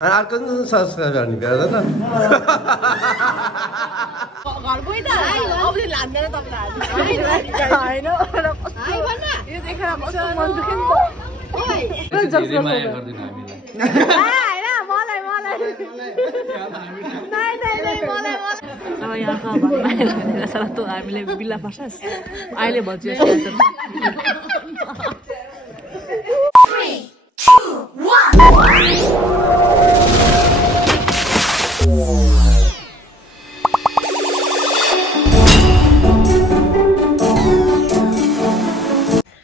अर्को सब्सक्राइब गर्ने बेला त घरकै त अब लाग्दैन तपाईलाई हैन यो देखेर कस्तो मन दुख्यो नि त माया गर्दिन हामीले हैन मलाई अब यहाँको भन्ने साला त हामीले बिल्ला पर्छस् अहिले भन्छु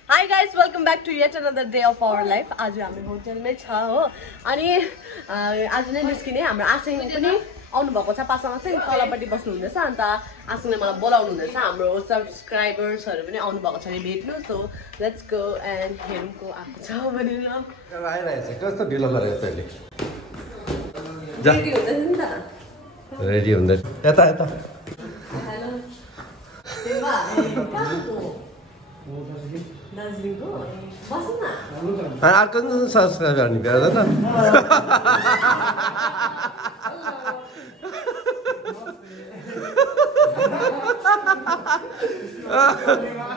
Hi guys, welcome back to yet another day of our life. आज हामी होटलमै छ हो अनि आज नै निस्किने हाम्रो आसिङ पनि आउनु भएको छ पासामा चाहिँ तलपट्टि बस्नु हुँदैछ अन्त आसिङले मलाई बोलाउनु हुँदैछ हाम्रो सब्स्क्राइबर्सहरु पनि आउनु भएको छ नि भेट्नु सो लेट्स गो एन्ड हेरौँ आएको छ भनेर आइरहेछ कस्तो ढिलो गरेको तैले रेडी हुँदैछ नि त रेडी हुँदै यता यता हेलो देवा कहाँको दार्जिलिङको बस्नु न अर्को सब्सक्राइब गर्ने बेला त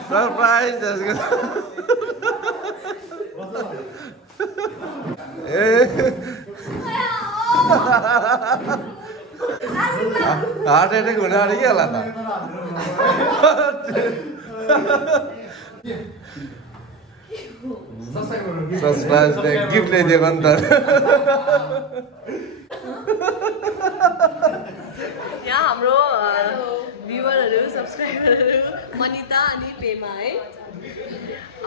सरप्राइज हार्ट एटेक हुने अरे के होला त सब्सक्राइब गिफ्ट ल्याइदिएको नि त यहाँ हाम्रो भ्युवरहरु सब्स्क्राइबरहरु मनिता अनि पेमा है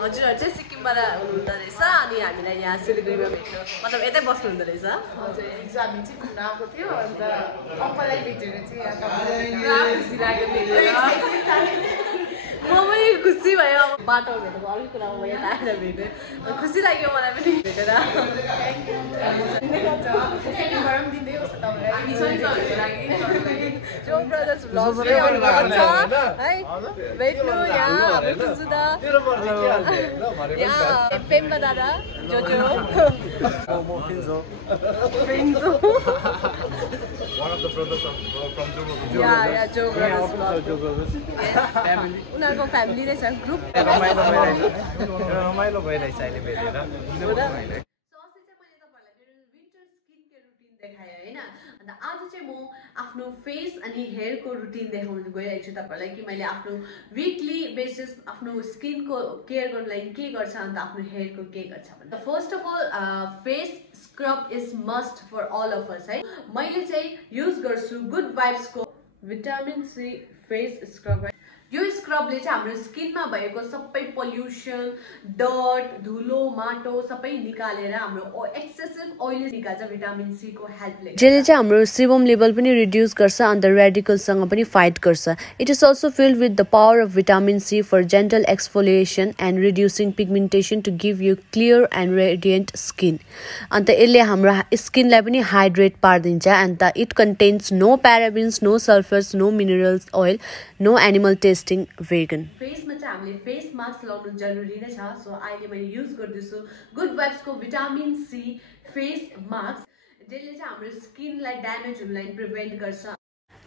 हजुरहरु चाहिँ सिक्किमबाट हुनुहुँदो रहेछ अनि हामीलाई यहाँ सिलगढीमा भेट्नु मतलब यतै बस्नु हुँदो रहेछ हजुर हिजो हामी चाहिँ घुम्न आएको थियो अन्त अङ्कललाई भेटेर चाहिँ यहाँ खुसी लाग्यो भेटेर म पनि खुसी भयो बाटो भेटेको अरू कुरा हो यता आएर भेटेँ खुसी लाग्यो मलाई पनि भेटेर जो ब्रदर्स भ्लग्समै आउनुभएको छ है भेट्नु यहाँ हाम्रो खुजुदा यहाँ पेम्बा दादा जो Finzo. One of the brothers from Jogo. Yeah, Jogo brothers. Family. उनीहरुको फ्यामिली नै छ ग्रुप रमाइलो भइरहेछ अहिले भेटेर आज चाहिँ म आफ्नो फेस अनि हेयरको रुटिन देखाउन गइरहेको छु तपाईहरुलाई कि मैले आफ्नो वीकली बेसिस आफ्नो स्किनको केयर गर्नको लागि के गर्छ अन्त आफ्नो हेयरको के गर्छ भन्दा first of all face scrub is must for all of us है मैले चाहिँ युज गर्छु गुड वाइब्सको भिटामिन सी फेस स्क्रब यो स्क्रबले चाहिँ हाम्रो स्किनमा भएको सबै पोल्युसन डर्ट धुलो माटो सबै निकालेर हाम्रो एक्सेसिभ ओइली निकाल्छ भिटामिन सी को हेल्पले जसले चाहिँ हाम्रो सेबम लेभल पनि रिड्युस गर्छ अन्त रेडिकल्ससँग पनि फाइट गर्छ it is also filled with the power of vitamin C for gentle exfoliation and reducing pigmentation to give you clear and radiant skin अन्त यसले हाम्रो स्किनलाई पनि हाइड्रेट पार्दिन्छ अन्त it contains no parabens no sulphates no minerals oil no animal testing vegan फेसमा चाहिँ हामीले फेस मास्क लगाउनु जरुरी नै छ सो अहिले मैले युज गर्दैछु गुड वाइब्सको भिटामिन सी फेस मास्क जसले चाहिँ हाम्रो स्किनलाई ड्यामेज हुनलाई प्रिभेन्ट गर्छ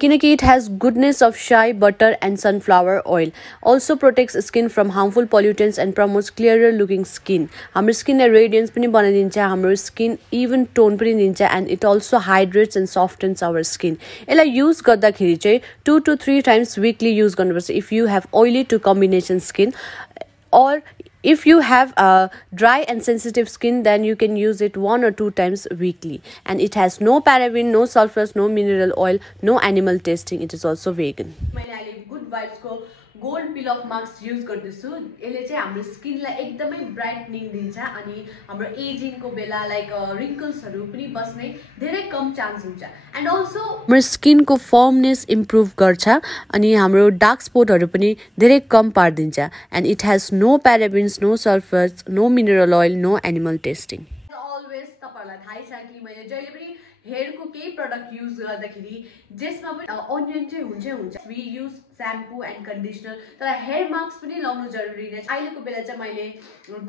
किनकि it has goodness of shea butter and sunflower oil also protects skin from harmful pollutants and promotes clearer looking skin हाम्रो स्किनलाई रेडियन्स पनि बनाइदिन्छ हाम्रो स्किन इभन टोन पनि दिन्छ and it also hydrates and softens our skin यसलाई use गर्दाखेरि चाहिँ 2 to 3 times weekly use गर्नुपर्छ if you have oily to combination skin or if you have a dry and sensitive skin then you can use it 1 or 2 times weekly and it has no paraben no sulfurs no mineral oil no animal testing it is also vegan मैले अहिले good vibes को gold pill of mask use गर्दैछु यसले चाहिँ हाम्रो स्किनलाई एकदमै ब्राइटनिङ दिन्छ अनि हाम्रो एजिङ को बेला लाइक रिंकल्सहरु पनि बस्ने धेरै कम चान्स हुन्छ एन्ड अल्सो हाम्रो स्किनको फर्मनेस इम्प्रुभ गर्छ अनि हाम्रो डार्क स्पटहरु पनि धेरै कम पार्दिन्छ and it has no parabens no sulphates no mineral oil no animal testing always तपाईहरुलाई थाहै छ कि मैले जहिले पनि हेयरको केही प्रोडक्ट युज गर्दाखेरि जेसमा पनि ओनियन चाहिँ हुन्छ we use shampoo and conditioner तर हेयर मास्क पनि लगाउनु जरुरी नै छ अहिलेको बेला चाहिँ मैले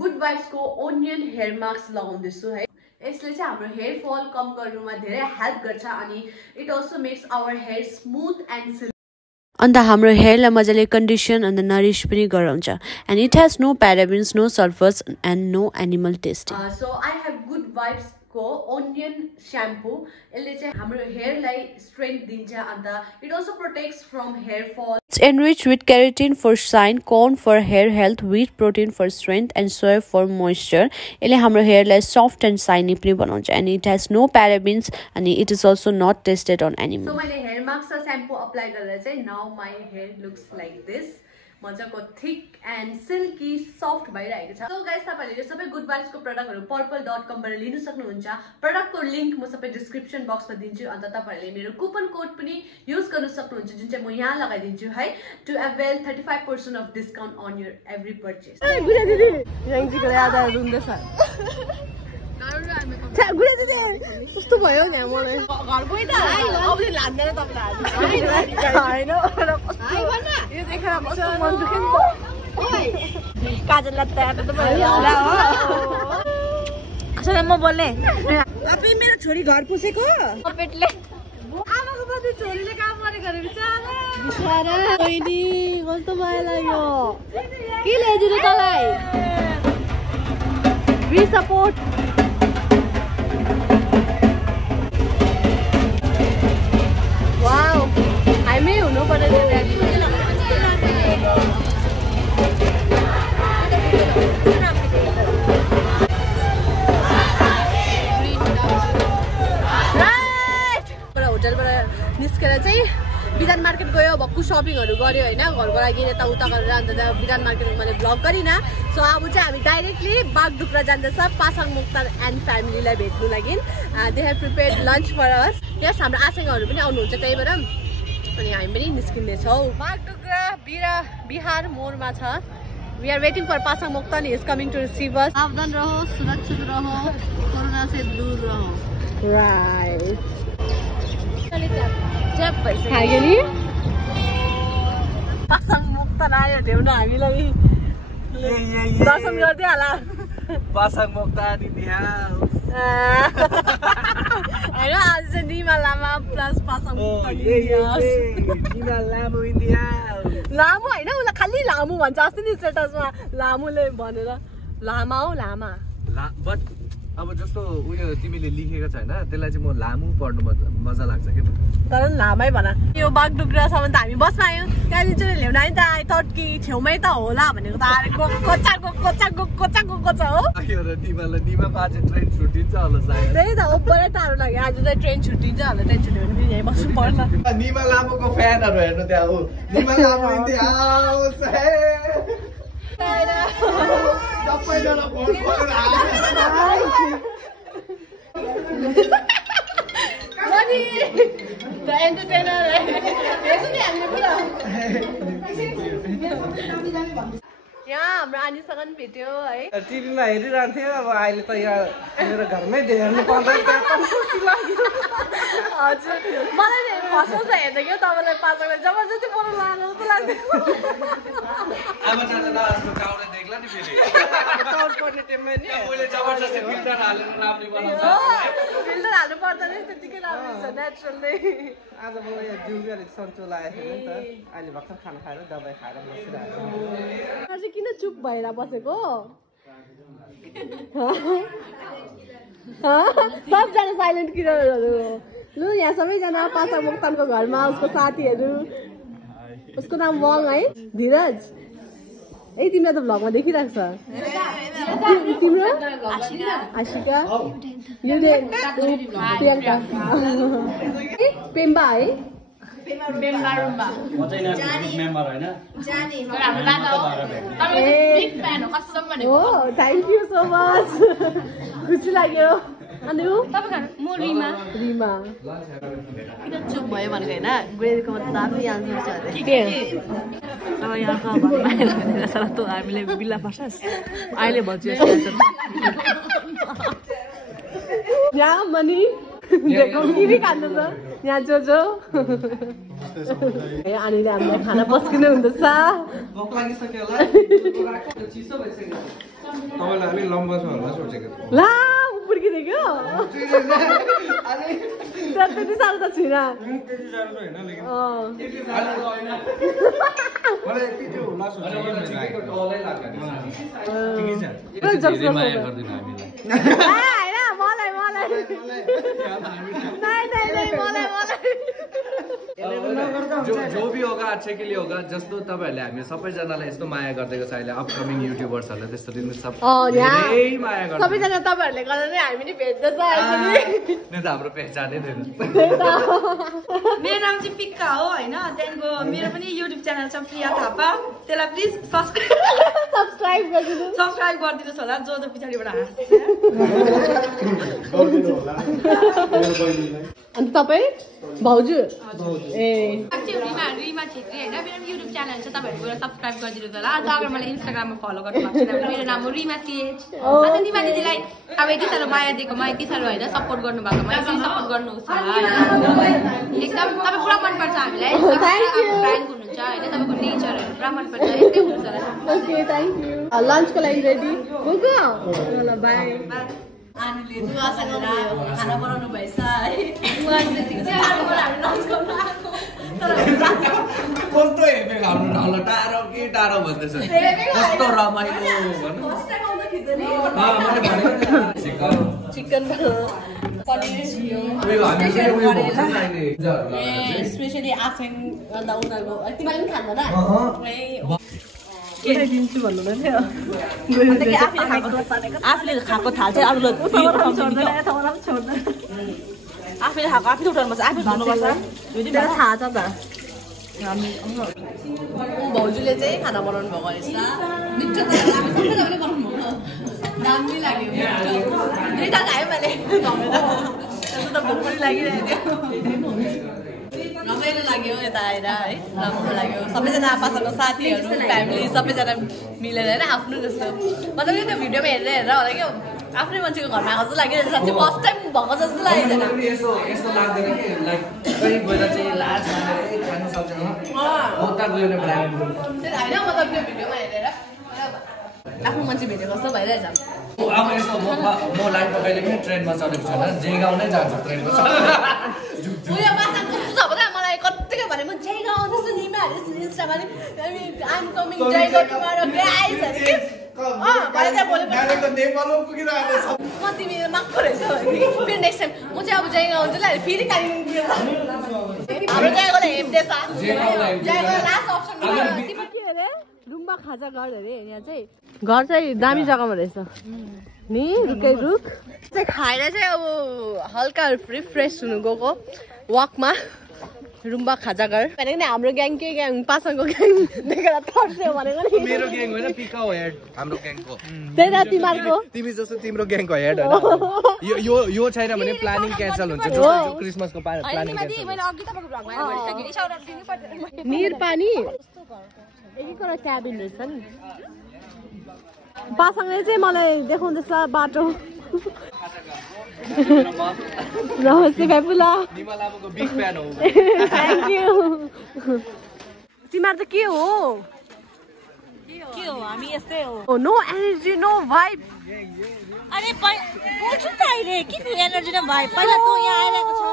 गुड वाइब्स को ओनियन हेयर मास्क लगाउँदैछु है यसले चाहिँ हाम्रो हेयर फल कम गर्नुमा धेरै हेल्प गर्छ अनि it also makes our hair smooth and silky अन्त हाम्रो हेयरलाई मजाले कन्डिसन अन्त नरिस पनि गराउँछ and it has no parabens no sulphates and no animal test so I have good vibes को ओनियन स्याम्पू यसले चाहिँ हाम्रो हेयरलाई स्ट्रेन्थ दिन्छ अन्त it also protects from hair fall it's enrich with keratin for shine corn for hair health wheat protein for strength and soya for moisture यसले हाम्रो हेयरलाई सफ्ट एन्ड साइनी पनि बनाउँछ and it has no parabens अनि it is also not tested on animal so मैले hair mask र shampoo apply गरेर चाहिँ now my hair looks like this मजाको थिक एन्ड सिल्की सफ्ट भइरहेको छ सो गाइस तपाईहरुले यो सबै गुड वाइब्सको प्रोडक्टहरु purple.com बाट लिन सक्नुहुन्छ प्रोडक्टको लिंक म सबै डिस्क्रिप्सन बक्समा दिन्छु अन्त तपाईहरुले मेरो कुपन कोड पनि युज गर्न सक्नुहुन्छ जुन चाहिँ म यहाँ लगाइदिन्छु है to avail 35% of discount on your every purchase गुडा दिदी यङजीको याद आएर रुन्दैछ गुडा दिदी कस्तो भयो नि मलाई घर गइ त अबले लान्दैन तपाईलाई हैन यो देखेर कस्तो मन दुख्यो नि ओइ काजल लत्ता त भयो होला हो असले म बोल्ने अपि मेरो छोरी घर पुसेको पेटले आमाको पछि छोरीले काम गरेको रे बिचारा बहिनी कस्तो माया लाग्यो के ल्याइदिनु तलाई वी सपोर्ट वाउ हामी हुनु पर्यो होटलबाट निस्केर चाहिँ बिधान मार्केट गयो भक्कु सपिङहरु गर्यो हैन घरको लागि यता उता गरेर अन्त बिधान मार्केटमा मैले भ्लग गरिन सो अब चाहिँ हामी डाइरेक्टली बागडुग्रा जाँदैछ पासाङ मुक्तान एन्ड फ्यामिलीलाई भेट्नु लागि they have prepared lunch for us यस हाम्रो आसेङहरु पनि आउनुहुन्छ त्यही भएर अनि हामी पनि निस्किने छौ बागडुग्रा बिहार मोडमा छ we are waiting for Pasang Muktan he is coming to receive us सावधान रहो सुरक्षित रहो कोरोना से दूर रहो राइट खायो नि पासाङ मुक्तान आयो ल्याउन हामीलाई दर्शन गर्दै होला पासाङ मुक्तान इतिहास हैन आज चाहिँ निमा लामा प्लस पासाङ मुक्तान इतिहास निमा लामो इतिहास लामो हैन उला खाली लामो भन्छ अस्ति नि स्टेटसमा लामोले भनेर लामा हो लामा बट अब जस्तो उयो तिमीले लेखेको छ हैन त्यसलाई चाहिँ म लामो पढ्नु मजा लाग्छ के तर लामै भन यो बागडुग्रासम्म त हामी बसमा आयो त्यहाँदेखि चाहिँ ल्याउन आयो नि त आई थट कि छेउमै त होला भनेको त कोचा हो निमा पाछे ट्रेन छुट्टिन्छ होला सायद त्यही त ओपरै टाढो लाग्यो आज चाहिँ ट्रेन छुट्टिन्छ होला ट्रेन छुट्यो भने पनि यहीँ बस्नु पर्छ निमा लामोको फ्यानहरु हेर्नु त्यहाँ हो निमा लामो इतिहास सबैजना फोन गरेर मनी द एन्टरटेनर हेर्नु नि हामीले पुरा यहाँ हाम्रो आनीसँग पनि भेट्यो है टिभीमा हेरिरहन्थ्यो अब अहिले त यहाँ मेरो घरमै हेर्नु पाउँदैन खुसी लाग्यो हजुर मलाई नि फर्स्ट हेर्दा क्या तपाईँलाई पासाङलाई जबरजस्ती बोल्नु लाग्नु जस्तो लाग्थ्यो अब जाँदा आजको गाउँले देख्ला नि फेरि टाउन पर्ने टाइममा नि मैले जबरजस्ती फिल्टर हालेर राम्रो बनाउँछ फिल्टर हाल्नु पर्दैन नि त्यतिकै राम्रो हुन्छ नेचुरली आज मलाई यहाँ जिउ अलिक सन्चो लागेको थियो नि त अहिले भर्खर खाना खाएर दबाई खाएर बसिरहेको चाहिँ किन चुप भएर बसेको सबजना साइलेन्ट किनरहरू लु यहाँ सबैजना पासाङ मुक्तानको घरमा उसको साथीहरू उसको नाम वङ है धीरज ए तिमीलाई त भ्लगमा देखिरहेको छ तिम्रो आशिका प्रियङ्का पेम्बा है थ्याङ्क यू सो मच खुसी लाग्यो अनि म रिमा किन चुप भयो भनेको होइन गुडेको दामी आन्सर छ अब यहाँको भन्नु हामीले बिल्ला पर्छस् अहिले भन्छु यहाँ मनी किवी खाँदैछ यहाँ जो आनीले हामीलाई खाना पस्किनु हुँदैछ भोक लागिसक्यो होला चिसो भइसक्यो तपाईँलाई अलिक लम्बा छ होला सोचेको ला पुर्किने क्या त्यति साह्रो त छुइनँ जो भी होगा अच्छे के लिए होगा जस्तो तपाईहरुले हामी सबैजनालाई यस्तो माया गर्दैको छ अहिले अपकमिङ युट्युबर्सहरुले त्यसरी नै सब धेरै माया गर्छ सबैजना तपाईहरुले गर्दा नै हामी नि भेट्दैछ नि त हाम्रो पहिचानै थिएन मेरो नाम चाहिँ पिक्का हो हैन त्यहाँको मेरो पनि युट्युब च्यानल छ प्रिया थापा त्यसलाई प्लिज सब्स्क्राइब गरिदिनुस् होला जो पछाडीबाट अनि तपाईँ भाउजू ए रिमा छेत्री हैन मेरो युट्युब च्यानल छ तपाईहरु गएर सब्स्क्राइब गरिदिनुस् होला आज अगर मलाई इन्स्टाग्राममा फलो गर्नु भएको छैन मेरो नाम हो रिमा सीएच अनि निमा दिदीलाई अब यति साह्रो माया दिएकोमा यति साह्रो हैन सपोर्ट गर्नु भएकोमा एकदम सपोर्ट गर्नुहोस् होला एकदम तपाईँ पुरा मन पर्छ हामीलाई फ्रेन्ड हुनुहुन्छ हैन तपाईको नेचरहरु पुरा मन पर्छ यस्तै हुन्छ होला ओके थ्यांक यू लन्चको लागि रेडी गएको ल बाइ आनुले दुवा गरेर खाना बनाउनु भएछ है उहाँले चाहिँ हामी लन्च गर्न आएको कस्तो हेपे हाम्रो ढल टाढो के टाढो भन्दैछ कस्तो रमाइलो भन्नु फर्स्ट टाइम आउँदा खिच्दै नि चिकन पनिर थियो उयो हामी चाहिँ उयो भन्छ नि अहिले ए स्पेशली आफेङ अन्त उनीहरुको तिमीले पनि खान्दैन के दिन्छु भन्नु थियो आफूले खाएको थाल चाहिँ अरूले छोड्दैन आफूले खाएको आफूले उठाउनुपर्छ आफूले धुनुपर्छ त्यो थाहा छ त भाउजूले चाहिँ खाना बनाउनु भएको रहेछ मिठो त हामी सबैजनाले बनाउनु भएको दामी लाग्यो दुईटा खायो मैले त्यसो त भोक पनि लागिरहेको थियो रमाइलो लाग्यो यता आएर है राम्रो लाग्यो सबैजना आपासँग साथीहरू फ्यामिली सबैजना मिलेर होइन आफ्नो जस्तो मतलब त्यो भिडियोमा हेरेर होला क्या आफ्नै मान्छेको घरमा आएको जस्तो लाग्यो साँच्चै फर्स्ट टाइम भएको जस्तो लागेको थिएन यस्तो लाग्दैन कि लाइक कहीँ गएर चाहिँ लाज मानेर खानु सक्दैन उता गयो भने ब्रान्ड होइन मतलब त्यो भिडियोमा हेरेर आफ्नो मान्छे भेटेको जस्तो भइरहेछ अब यस्तो म लाइफमा कहिले पनि ट्रेनमा चढेको छैन जयगाउँ नै जान्छु ट्रेनमा उयो माछा कस्तो छ भने मलाई कत्तिकै भने म जयगाउँ आउँदैछु निमाहरू इन्स्टामा I'm coming Jaigaon tomorrow guys अरे भने त्यहाँ बोले म तिमी माक्को रहेछ फेरि नेक्स्ट टाइम म चाहिँ अब जयगाउँ आउँछु ल फेरि कालिम्पोङ हाम्रो जयगाउँलाई हेप्दैछ जयगाउँ लास्ट अप्सन के अरे रुम्बा खाजा घर अरे यहाँ चाहिँ घर चाहिँ दामी जग्गामा रहेछ नि रुखै रुख चाहिँ खाएर चाहिँ अब हल्का रिफ्रेस हुनु गएको वकमा रुम्बा खाजा घर भनेको नि हाम्रो ग्याङ के ग्याङ पासाङको ग्याङ देखेर तर्स्यो भनेको नि मेरो ग्याङ होइन पिका हो हेड हाम्रो ग्याङको त्यही त तिमीहरूको तिमी जस्तो तिम्रो ग्याङको हेड होइन यो छैन भने प्लानिङ क्यान्सल हुन्छ जस्तो क्रिसमसको प्लानिङ निर पानी एकैवटा क्याबिन रहेछ नि पासाङले चाहिँ मलाई देखाउँदैछ बाटो नमस्ते भाइपुला निमालामको बिग फ्यान हो थ्याङ्क यू तिमीहरू त के हो हामी यस्तै हो नो एनर्जी नो भाइब अरे बोल्छु त अहिले के थियो एनर्जी न भाइ पहिला तँ यहाँ आइरहेको छ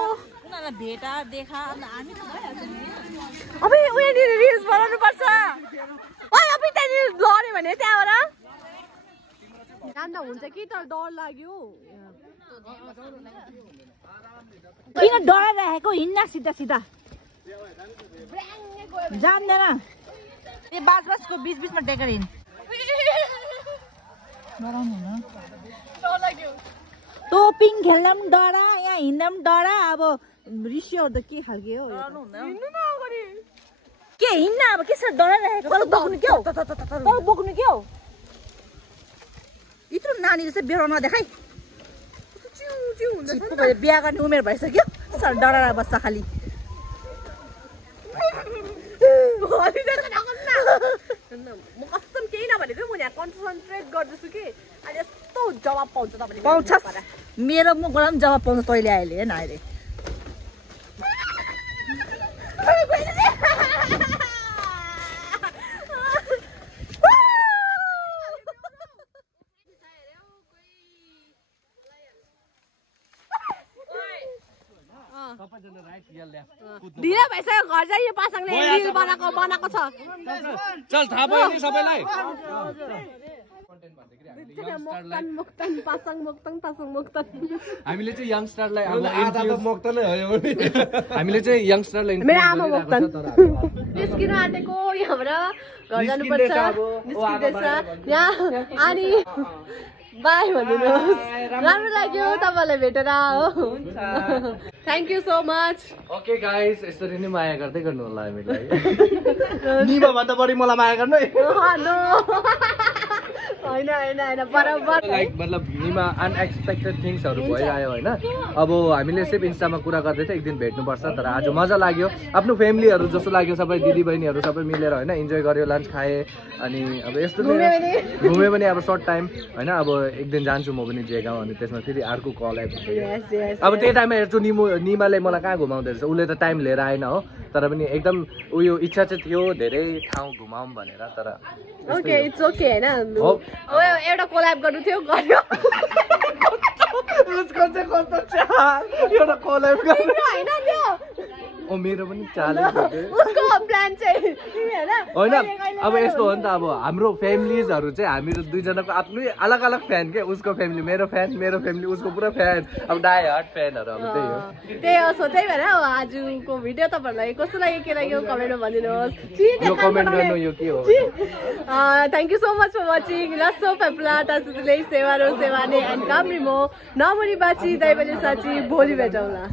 उनीहरूलाई भेटा देखा अन्त हामी त भइहाल्छ नि अब उहाँनिर रिल्स बनाउनु पर्छ अब त्यहाँनिर लड्यो भने त्यहाँबाट जान्दा हुन्छ कि तर डर लाग्यो किन डराइरहेको हिँड्न सिधा सिधा जान्दैन ए बासको बिच बिचमा टेकेर हिँड डराउनु हुन डर लाग्यो टोपिङ खेल्न पनि डरा यहाँ हिँड्न पनि डरा अब ऋषिहरू त के खालके हो हिँड्नु न अगाडि के हिँड्न अब के छ डराइरहेको बोक्नु के हो बोक्नु के हो यत्रो नानी जस्तै बेरो नदेखाइ बिहा गर्ने उमेर भइसक्यो सर डराएर बस्छ खालि म कसम केही नभनेको म यहाँ कन्सन्ट्रेट गर्दैछु कि अहिले यस्तो जवाब पाउँछ तपाईँले पाउँछ मेरो मुखबाट पनि जवाब पाउँछ तैँले अहिले हेर्न अहिले सबैजना राइट या लेफ्ट ढिलो भइसक्यो घर चाहिँ यो पासाङले रिल बनाएको छ चल थाहा भयो नि सबैलाई हामीले चाहिँ यंगस्टरलाई हामीले चाहिँ यंगस्टरलाई मेरो आमा मोक्तन निस्किनु आँटेको यहाँबाट घर जानुपर्छ निस्किँदैछ यहाँ अनि बाई भनिदिनुहोस् राम्रो लाग्यो तपाईँलाई भेटेर हो thank you so much okay guys यसरी नै माया गर्दै गर्नु होला हामीलाई निमा भन्दा बढी मलाई माया गर्नु होइन होइन होइन बराबर लाइक मतलब निमा अनएक्सपेक्टेड थिङ्सहरू भइरह्यो होइन अब हामीले सिर्फ इन्स्टामा कुरा गर्दै थियो एक दिन भेट्नुपर्छ तर आज मजा लाग्यो आफ्नो फ्यामिलीहरू जस्तो लाग्यो सबै दिदी बहिनीहरू सबै मिलेर होइन इन्जोय गर्यो लन्च खाएँ अनि अब यस्तो घुम्यो भने अब सर्ट टाइम होइन अब एक दिन जान्छु म पनि जग्गामा अनि त्यसमा फेरि अर्को कल आइपुग्छ अब त्यही टाइममा हेर्छु निमाले मलाई कहाँ घुमाउँदै रहेछ उसले त टाइम लिएर आएन हो तर पनि एकदम उयो इच्छा चाहिँ थियो धेरै ठाउँ घुमाउँ भनेर तर ओके इट्स ओके होइन एउटा कोल्याब गर्नु थियो गर्यो उसको चाहिँ कस्तो छ एउटा कोल्याब गर्नु होइन त्यो ओ मेरो पनि चालै उसको प्लान चाहिँ होइन अब यस्तो हो नि त अब हाम्रो फ्यामिलिजहरू चाहिँ हामीहरू दुईजनाको आफ्नै अलग अलग फ्यान के उसको फ्यामिली मेरो फ्यामिली उसको पुरा फ्यान अब डाई हार्ट फ्यानहरू अब त्यही हो त्यही हो सो त्यही भएर आजको भिडियो तपाईँहरूलाई कस्तो लाग्यो के लाग्यो कमेन्टमा भनिदिनुहोस् यो कमेन्ट गर्नु यो के हो thank you so much for watching लसो फेप्ला तासुले सेवारो सेवाने एन्ड कामरिमो नमुनी बाची दैवले साची भोलि भेटौँला